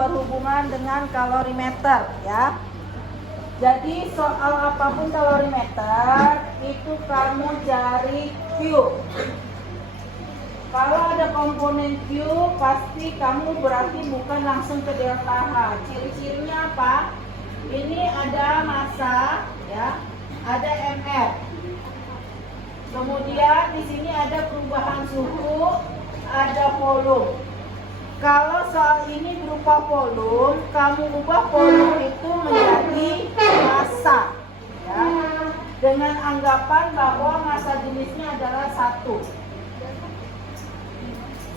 berhubungan dengan kalorimeter ya. Jadi soal apapun kalorimeter itu kamu cari Q. Kalau ada komponen Q pasti kamu berarti bukan langsung ke delta H. Ciri-cirinya apa? Ini ada massa ya, ada mR. Kemudian di sini ada perubahan suhu, ada volume. Kalau soal ini berupa volume, kamu ubah volume itu menjadi massa ya, dengan anggapan bahwa massa jenisnya adalah 1.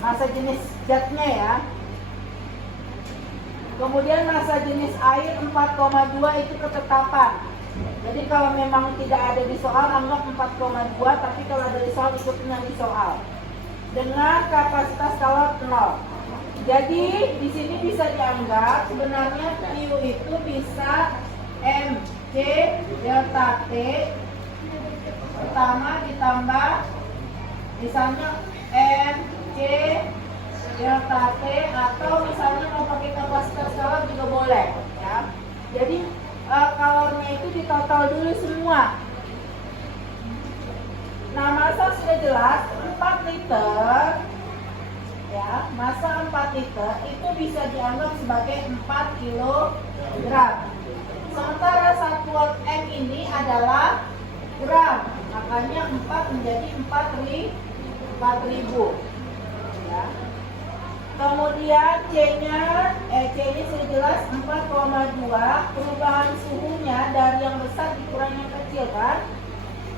Massa jenis zatnya ya. Kemudian massa jenis air 4,2 itu ketetapan. Jadi kalau memang tidak ada di soal anggap 4,2, tapi kalau ada di soal ikutin yang di soal. Dengan kapasitas kalor 0. Jadi di sini bisa dianggap sebenarnya Q itu bisa mc delta T pertama ditambah misalnya mc delta T, atau misalnya mau pakai kapasitas kalor juga boleh ya. Jadi kalornya itu ditotal dulu semua. Nah, massa sudah jelas 4 liter ya, massa 4 liter itu bisa dianggap sebagai 4 kilogram. Sementara satuan M ini adalah gram, makanya 4 menjadi 4.000 ya. Kemudian C-nya sudah jelas 4,2. Perubahan suhunya dari yang besar dikurang yang kecil kan,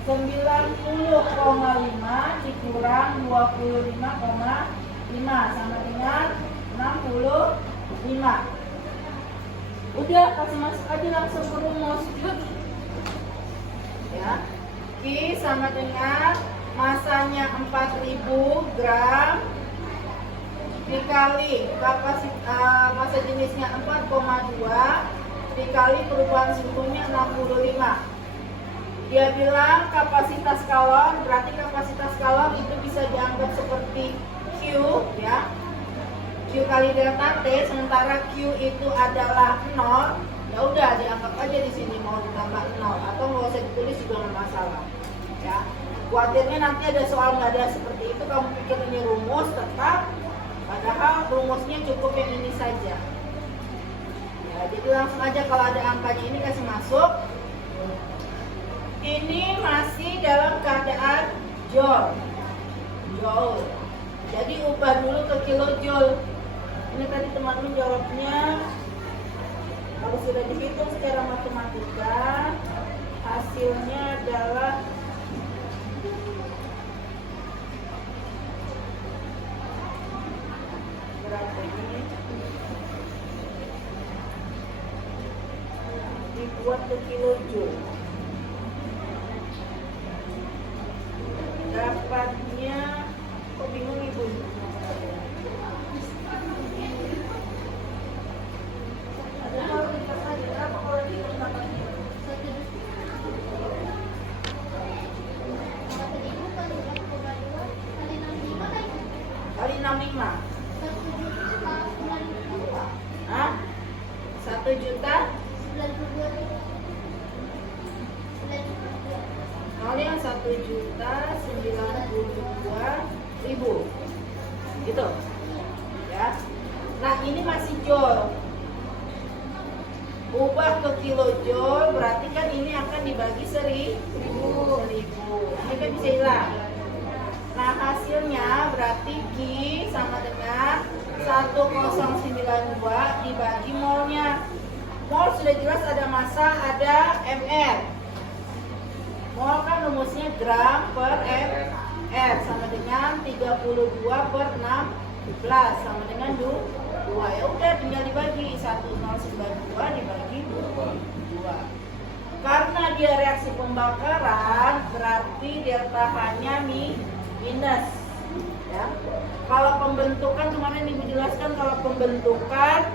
90,5 dikurang 25,5 sama dengan 65. Udah, kasih masuk aja langsung ke rumus ya. Q sama dengan massanya 4000 gram dikali kapasitas massa jenisnya 4,2 dikali perubahan suhunya 65. Dia bilang kapasitas kalor, berarti kapasitas kalor itu bisa dianggap seperti Q ya, Q kali delta T, sementara Q itu adalah 0. Ya udah dianggap aja di sini mau ditambah 0 atau nggak usah ditulis juga nggak masalah ya. Khawatirnya nanti ada soal nggak ada seperti itu, kamu pikir ini rumus tetap, padahal rumusnya cukup yang ini saja ya. Jadi langsung aja kalau ada angkanya ini kasih masuk. Ini masih dalam keadaan joule. Jadi ubah dulu ke kilojoule. Ini tadi teman-teman jawabnya kalau sudah dihitung secara matematika hasilnya adalah berapa ini? Dibuat ke kilojoule. Dapatnya kok bingung ibu? Ada hal tidak saja. Berapa kalau dihitung dapatnya? Kali 65. Hah? 1 juta? Kali yang 1.092.000 gitu ya. Nah ini masih joule, ubah ke kilojoule berarti kan ini akan dibagi 1000. Ini kan bisa hilang. Nah hasilnya berarti Q sama dengan 1092 dibagi molnya. Mol sudah jelas ada massa, ada mR. Mol kan rumusnya gram per mR sama dengan 32 per 16 sama dengan 2. Ya udah tinggal dibagi 1092 dibagi 2. Karena dia reaksi pembakaran berarti delta H-nya minus ya. Kalau pembentukan kemarin Ibu jelaskan, kalau pembentukan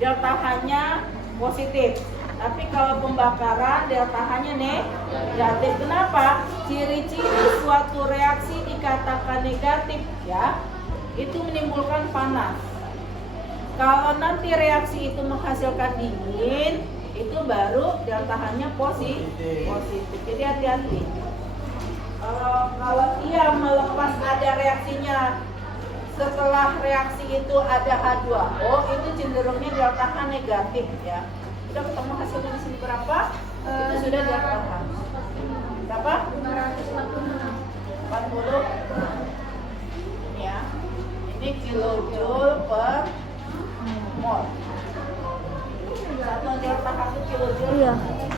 delta H-nya positif. Tapi kalau pembakaran delta H-nya negatif. Kenapa? Ciri-ciri suatu reaksi dikatakan negatif ya, itu menimbulkan panas. Kalau nanti reaksi itu menghasilkan dingin, itu baru delta H-nya positif. Jadi hati-hati. Kalau dia melepas ada reaksinya, setelah reaksi itu ada H2O, itu cenderungnya delta H negatif ya. Sudah ketemu hasilnya di sini berapa? Itu sudah delta H. Berapa? 40.